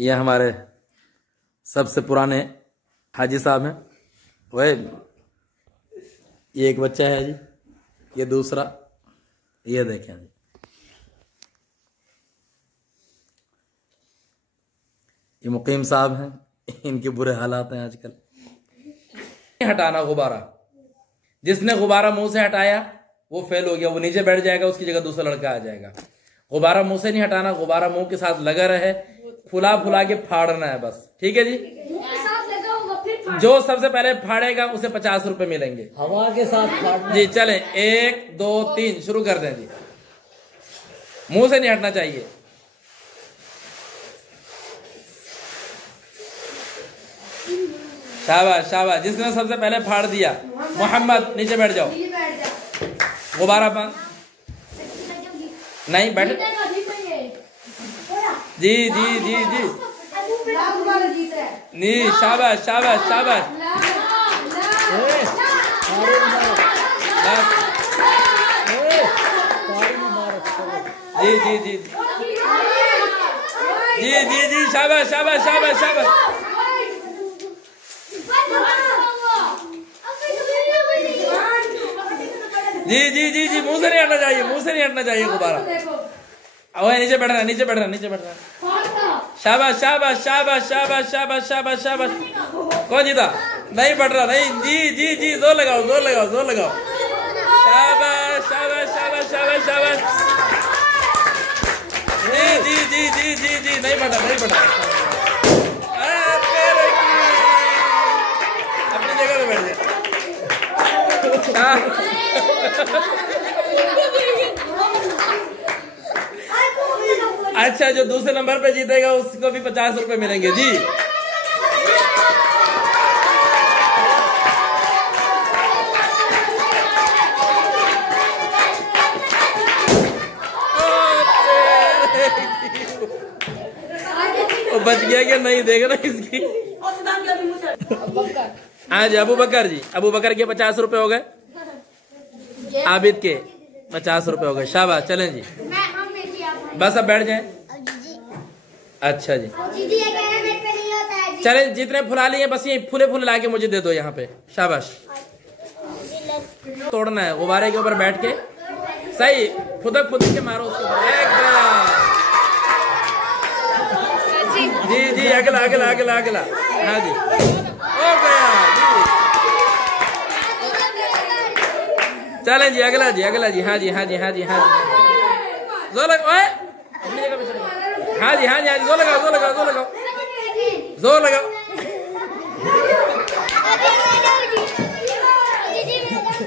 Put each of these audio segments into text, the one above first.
ये हमारे सबसे पुराने हाजी साहब हैं। वह ये एक बच्चा है जी, ये दूसरा, ये देखें जी। ये मुकीम साहब हैं, इनके बुरे हालात हैं आजकल। हटाना गुब्बारा, जिसने गुब्बारा मुंह से हटाया वो फेल हो गया, वो नीचे बैठ जाएगा, उसकी जगह दूसरा लड़का आ जाएगा। गुब्बारा मुंह से नहीं हटाना, गुब्बारा मुंह के साथ लगा रहे, फुला फुला के फाड़ना है बस। ठीक है जी। जो सबसे पहले फाड़ेगा उसे 50 रुपए मिलेंगे। हवा के साथ फाड़ना जी। चले 1 2 3 शुरू कर दें जी। मुंह से नहीं हटना चाहिए। शाबाश शाबाश। जिसने सबसे पहले फाड़ दिया, मोहम्मद नीचे बैठ जाओ। गुब्बारा बंद नहीं बैठ। जी जी जी जी नहीं। शाबाश शाबाश शाबाश। जी जी जी जी जी जी शाबाश शाबाश शाबाश शाबाश। जी जी जी जी। मुंह से नहीं हटना चाहिए, मुंह से नहीं हटना चाहिए गुब्बारा। ओए नीचे बैठना, नीचे बैठना, नीचे बैठना। शाबाश शाबाश शाबाश शाबाश शाबाश शाबाश शाबाश। कौन जीता? नहीं बैठ रहा, नहीं। जी जी जी जोर लगाओ, जोर लगाओ, जोर लगाओ। शाबाश शाबाश शाबाश शाबाश शाबाश। जी जी जी जी जी जी। नहीं बैठा, नहीं बैठा। अपनी जगह पे बैठ जा। अच्छा, जो दूसरे नंबर पे जीतेगा उसको भी 50 रुपए मिलेंगे जी। बच गया क्या? नहीं देगा ना इसकी। हाँ जी। अबू बकर जी, अबू बकर के 50 रुपए हो गए, आबिद के 50 रुपए हो गए। शाबाश। चलें जी, बस अब बैठ जाएं। अच्छा जी। चलें, जितने फुला लिए बस ये फूले फूले ला के मुझे दे दो यहाँ पे। शाबाश। तोड़ना है गुब्बारे के ऊपर बैठ के, सही फुदक फुदक के मारो उसके ऊपर। जी जी। अगला अगला अगला अगला। हाँ जी, हो गया जी। चलें जी, अगला जी, अगला जी। हाँ जी हाँ जी हाँ जी हाँ जी। जोर लगाओ, अपनी जगह पे चलो। हाँ जी हाँ जी हाँ जी। जोर लगाओ, जोर लगाओ, जोर लगाओ, जोर लगाओ।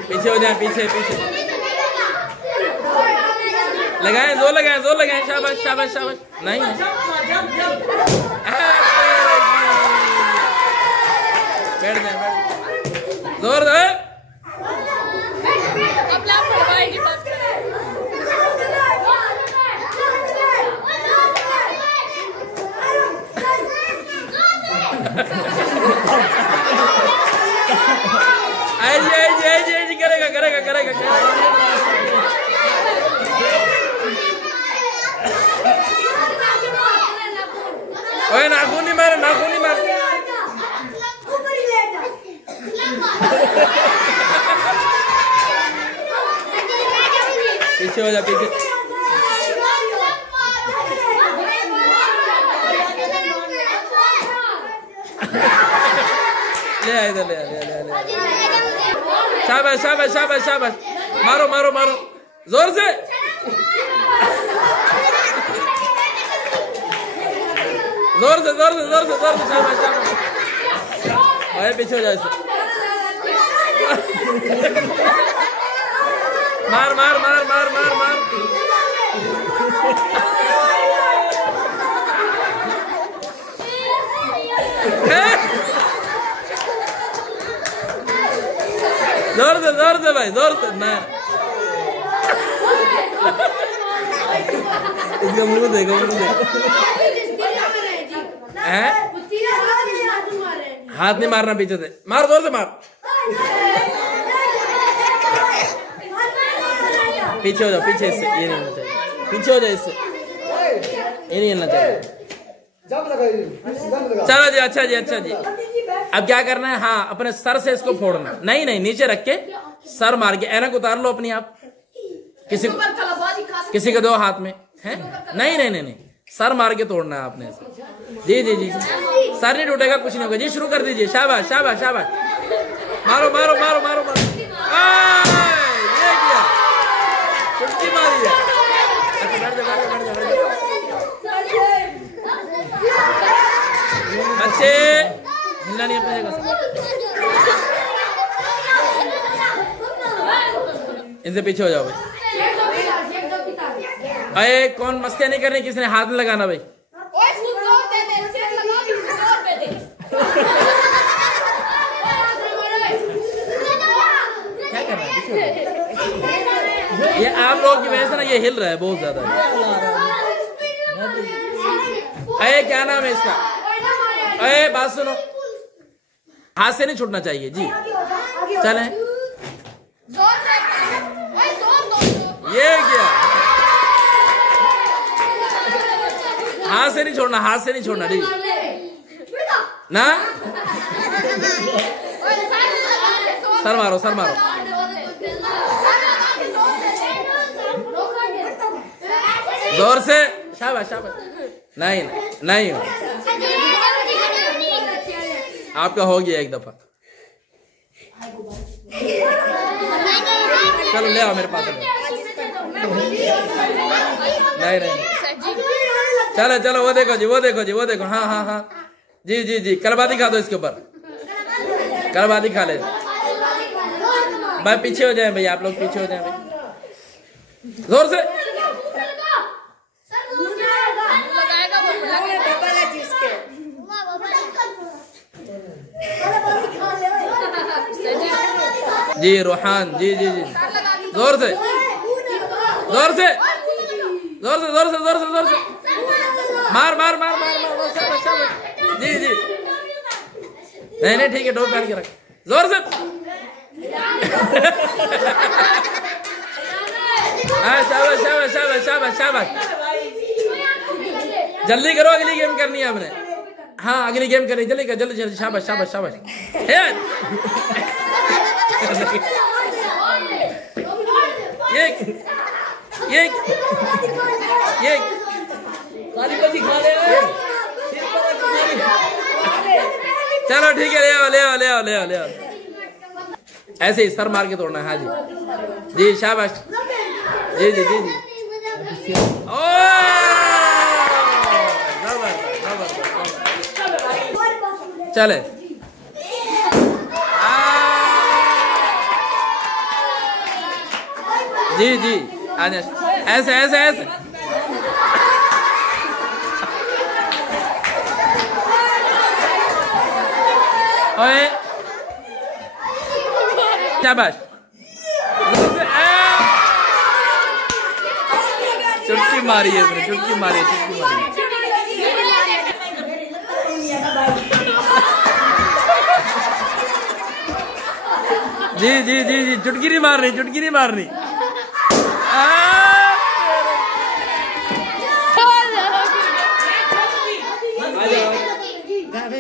पीछे हो जाए, पीछे पीछे लगाएं, जोर लगाएं, जोर लगाएं। शाबाश शाबाश शाबाश। नहीं बैठ जाए, बैठ। जोर दो। करेगा करेगा करेगा करेगा। ओए नाखून नहीं मारे, नाखून नहीं मारे। पीछे हो जा, पीछे। ले आ इधर, ले आ, ले आ, ले आ, ले आ। शाबाश शाबाश शाबाश शाबाश। मारो मारो मारो जोर से। जोर से जोर से जोर से जोर से। शाबाश शाबाश। अरे पीछे हो जाए। मार मार मार मार मार मार। जोर से भाई, जोर से ना। इसका मुंह देखो, मुंह देखो। हाथ नहीं मारना, पीछे से मार, जोर से मार। पीछे हो जाओ, पीछे इससे। ये नहीं होना चाहिए, पीछे हो जाए इससे। ये नहीं हिलना चाहिए। चलो जी, अच्छा जी, अच्छा जी। अब क्या करना है? हाँ, अपने सर से इसको फोड़ना। नहीं नहीं, नीचे रख के सर मार के ऐनक उतार लो अपनी आप। किसी के दो हाथ में है? नहीं नहीं नहीं नहीं, सर मार के तोड़ना है आपने। जी जी जी, सर नहीं टूटेगा, कुछ नहीं होगा जी। शुरू कर दीजिए। शाबाश शाबाश शाबाश, मारो मारो मारो मारो मारो। ये किया, चुटकी मारी है। अच्छा, बैठ जा बैठ जा बैठ जा बैठ जा। बच्चे हिलना नहीं अपनी जगह से। इनसे पीछे हो जाओ भाई। अरे कौन मस्तियां नहीं करनी, किसने हाथ में लगाना भाई। क्या कर रहा है? ये आप लोगों की वजह से ना ये हिल रहा है बहुत ज्यादा। अरे क्या नाम है इसका? अरे बात सुनो, हाथ से नहीं छूटना चाहिए जी। चलें, ये क्या? हाथ से नहीं छोड़ना, हाथ से नहीं छोड़ना ठीक ना। सर मारो सर मारो। जोर से, शाबाश शाबाश। नहीं नहीं, आपका हो गया एक दफा। चलो ले आओ मेरे पास। नहीं नहीं, चलो चलो, वो देखो जी, वो देखो जी, वो देखो। हाँ हाँ हाँ जी जी जी, कलबादी खा दो इसके ऊपर, कलबादी खा ले भाई। पीछे हो जाए भाई, आप लोग पीछे हो जाए भाई, जोर से। जी रोहान जी जी जी, जोर से जोर से जोर से जोर से जोर से जोर से मार मार मार मार मार। शाबाश शाबाश जी जी। नहीं नहीं ठीक है, टोपी पहन के रख, जोर से। शाबाश शाबाश शाबाश शाबाश शाबाश। जल्दी करो, अगली गेम करनी है आपने। हाँ अगली गेम करनी, जल्दी कर, जल्दी जल्दी। शाबाश शाबाश शाबाश। ये सारी बची खा ले। चलो ठीक है, ले आओ ले आओ ले आओ ले आओ ले आओ। ऐसे ही सर मार के तोड़ना है। हाँ जी जी, शाबाश जी जी जी जी। चले जी जी, आजा ऐसे ऐसे ऐसे। ओए शाबाश। चुटकी मारी है इसने, चुटकी मारी है, चुटकी मारी है। जी जी जी जी, चुटकी नहीं मारनी, चुटकी नहीं मारनी।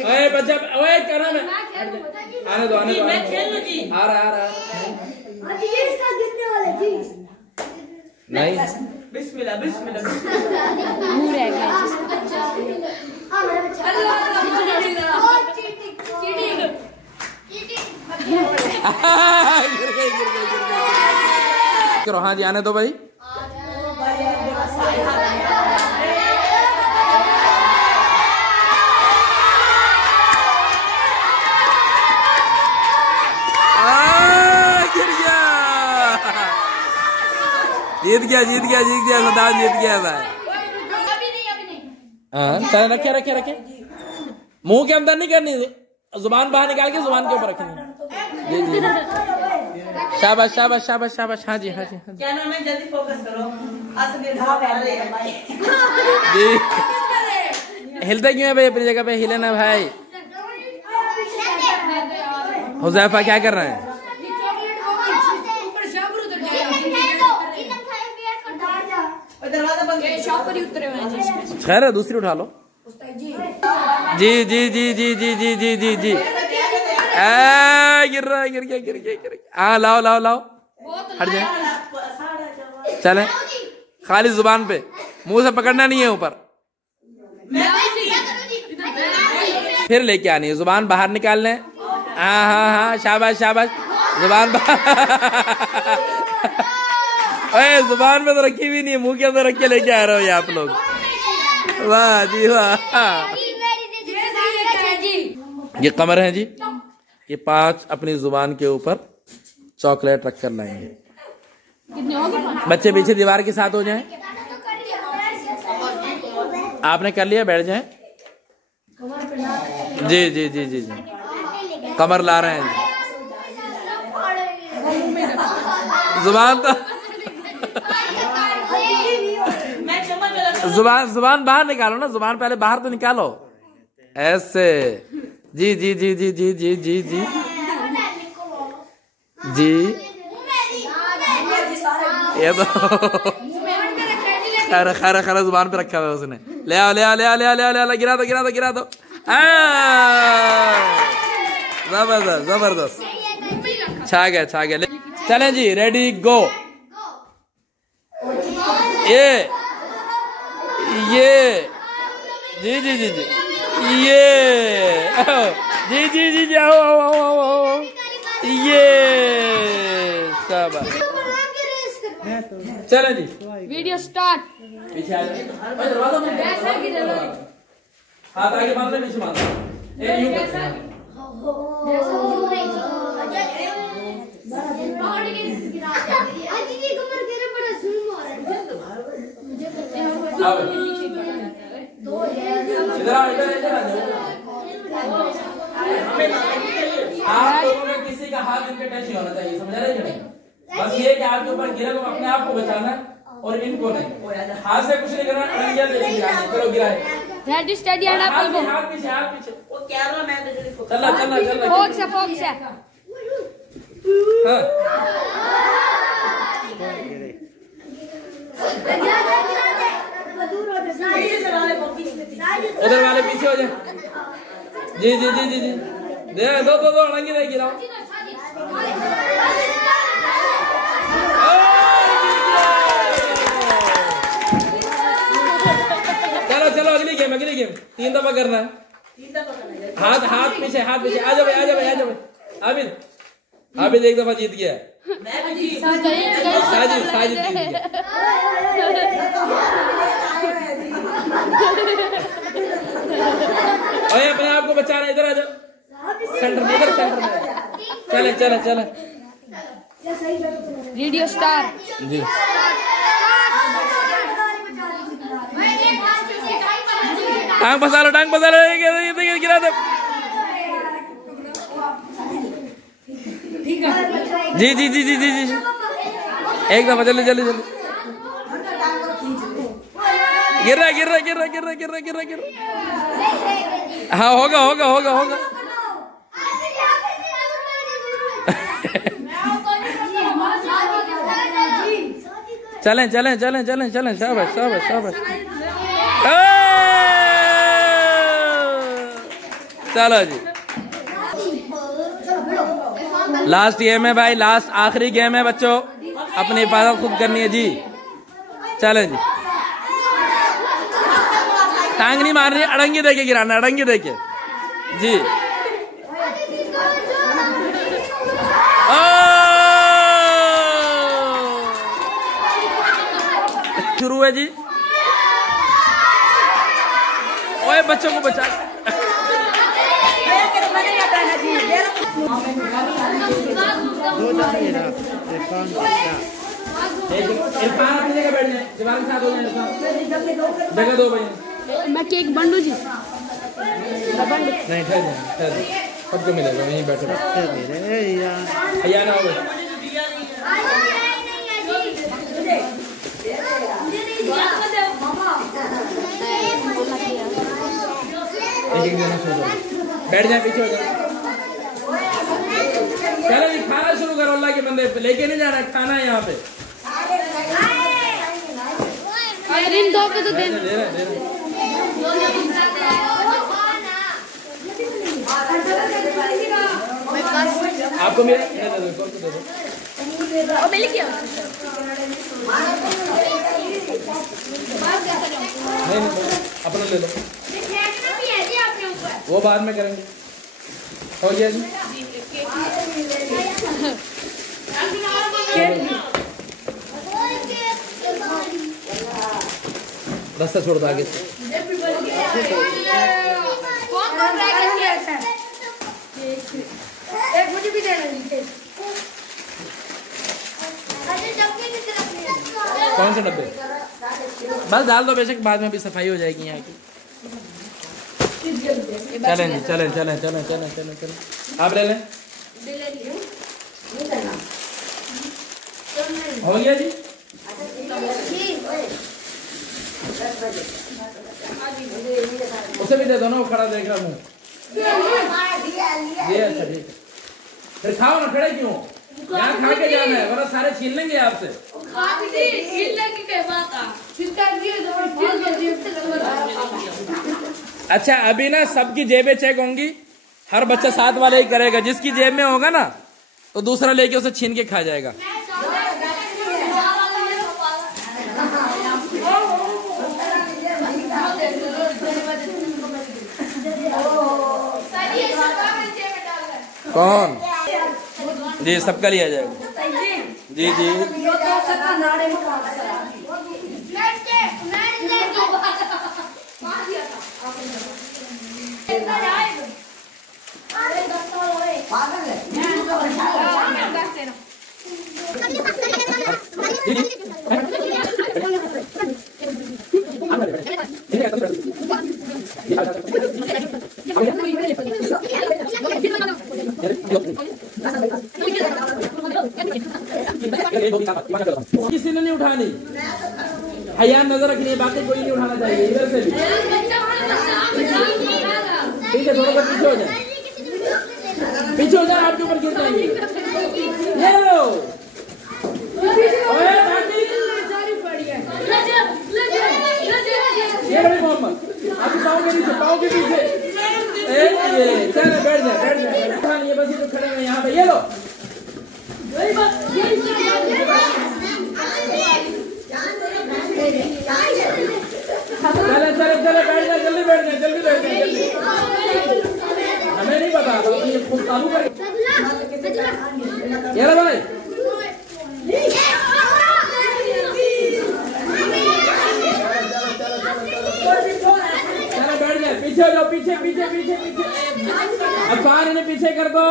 ओए बच्चा, ओए क्या नाम है? आने दो आने दो, मैं खेल लूं जी। आ रहा आ रहा। नहीं बिस्मिल्लाह बिस्मिल्लाह मुंह रह गया जिसका। हाँ जी, आने दो भाई। जीत गया जीत गया जीत गया, सदान जीत गया भाई। हाँ रखे रखे रखे, मुंह के अंदर नहीं करनी, जुबान बाहर निकाल के जुबान के ऊपर रखनी। जी जी, शाबाश शाबाश शाबाश शाबाश। हाँ जी हाँ जी हाँ जी। क्या नाम है? जल्दी फोकस करो। जी हिलते क्यों है भाई? अपनी जगह पे हिले ना भाई। हुज़ैफा क्या कर रहे हैं? खैर है, दूसरी उठा लो। जी जी जी जी जी जी जी जी जी। गिर रहा है, गिर गया गिर गया गिर गया। हाँ लाओ लाओ लाओ, हट जाए। चले खाली जुबान पे, मुंह से पकड़ना नहीं है ऊपर। फिर लेके आनी है, जुबान बाहर निकालने। हाँ हाँ हाँ, शाबाश शाबाश, जुबान बाहर। अरे जुबान में तो रखी भी नहीं है, मुंह के अंदर रख के लेके आ रहे हो ये आप लोग। वाह जी वाह। ये कमर है जी, ये 5 अपनी जुबान के ऊपर चॉकलेट रख कर लाएंगे। बच्चे पीछे दीवार के साथ हो जाएं। आपने कर लिया, बैठ जाएं। जी जी जी जी जी, कमर ला रहे हैं जी। जुबान तो जुबान बाहर निकालो ना, जुबान पहले बाहर तो निकालो, ऐसे। जी जी जी जी जी जी जी जी जी। ये तो खरा खरा खरा जुबान पे रखा हुआ है उसने। ले आओ ले आओ ले आओ ले आओ ले आओ ले आओ, गिरा दो गिरा दो गिरा दो। जबरदस्त जबरदस्त, छा गया छा गया। चलें जी, रेडी गो। ये जी जी जी जी, ये जी जी जी जी, आओ आओ आओ आओ, ये सब। चलें जी, वीडियो स्टार्ट। पीछे आ जाओ, हाथ आगे बांध ले, पीछे बांध ले। इधर आओ, इधर इधर आ जाओ। आप लोगों में किसी का हाथ इनके टच नहीं होना चाहिए, समझ रहे हैं? बस ये कि आपके ऊपर गिरा तो अपने आप को बचाना है और इनको नहीं। हाथ से कुछ नहीं करना, चलो गिराए। Ready steady and up go. हाथ पीछे हाथ पीछे, वो कैमरा मैन चला चला चला। फोकस है फोकस है। हां उधर वाले पीछे हो जाए। जी जी जी जी जी, दे दो दो दो, अड़ंगी दे, गिराओ। चलो चलो, अगली गेम 3 दफा करना है। हाथ हाथ पीछे हाथ पीछे। आ जाओ भाई आ जाओ भाई आ जाओ भाई। आबिद आबिद 1 दफा जीत गया। साजिद साजिद जीत गया। ओए अपने आप को बचा रहे, इधर आ जाओ, सेंटर में, इधर सेंटर में। चले चले चले, वीडियो स्टार जी। टांग फंसा लो, टांग फंसा लो, गिरा दो। जी जी जी जी जी जी, 1 दफा, जल्दी जल्दी जल्दी। गिर रहा गिर रहा गिर रहा गिर रहा गिर रहा गिर रहा गिर रहा। हाँ होगा होगा होगा होगा। चलें चलें चलें चलें चलें, शाबाश शाबाश शाबाश। चलो जी, लास्ट गेम है भाई, लास्ट आखिरी गेम है बच्चों, अपनी हिफाजत खुद करनी है जी। चलें जी, टांग नहीं मारनी, अड़ंगी देके गिराना, अड़ंगी देके जी। शुरू है जी। ओए बच्चों को बचा। इरफान अपनी जगह बैठ जाए, दीवार के साथ हो जाए, जगह दो भाई। मैं केक बंडू जी, नहीं ठहर जाए, सबको मिलेगा, वहीं बैठो। भैया ना हो, बैठ जाए, पीछे हो जाए। चलो ये खाना शुरू करो, अल्लाह के बंदे, लेके नहीं जा रहा खाना है यहाँ पे। इन 2 को तो दे। आपको मेरा दे दो, दे दो। और मैं लिखिए नहीं अपना ले लो, वो बाद में करेंगे। हो गया जी। रास्ता छोड़ दो आगे से। मुझे भी देना। कौन से डब्बे? बस डाल दो, बेशक बाद में भी सफाई हो जाएगी यहाँ की। चलें जी, चलें चलें चलें चलें चलें चलें, आप ले लें। हो गया जी। उसे भी दे दो ना, वो खड़ा देख रहा हूँ। ये अच्छा ठीक है, फिर खाओ ना, खड़े क्यों? यहाँ खा के जाना है, वरना सारे छीन लेंगे आपसे। अच्छा अभी ना सबकी जेबें चेक होंगी, हर बच्चा साथ वाले ही करेगा, जिसकी जेब में होगा ना तो दूसरा लेके उसे छीन के खा जाएगा। कौन? जी सबका लिया जाएगा। जी जी किसी ने नहीं उठानी, हया नजर रखनी है, बाकी कोई नहीं उठाना चाहिए। इधर से भी ठीक है, थोड़ा पीछे हो जाए, पीछे हो जाए, आपके ऊपर गिर जाएंगे। ये लो ये बड़ी मोहम्मद, आप पाओ के नीचे, पाओ के पीछे। चलो बैठ जाए, बैठ जाए, उठानी बस, ये तो खड़े हैं यहाँ पे। ये लो चले चले चले, बैठ जाए, जल्दी बैठ जाए, जल्दी बैठ जाए, जल्दी। हमें नहीं पता, ये खुद चालू कर। ये लो भाई, चलो बैठ जाए, पीछे हो जाओ, पीछे पीछे पीछे पीछे। अब कान इन्हें पीछे कर दो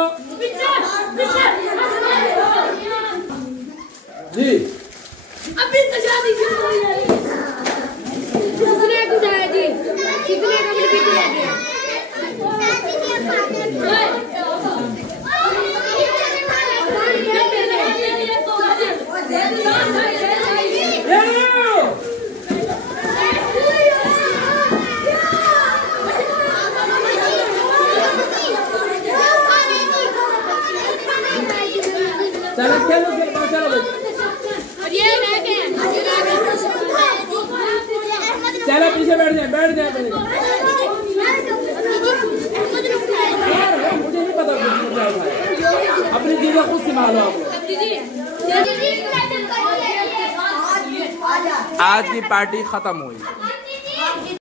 जी। अभी तो शादी शुरू हो जाएगी। कितने को जाए जी? कितने का मुझे पीछे लग गया? चलो चलो चलो चलो पीछे बैठ जाए, बैठ जाए, बैठ जाए। मुझे नहीं पता क्या उठाया, अपनी चीजें खुद संभालो आप लोग। आज की पार्टी खत्म हुई।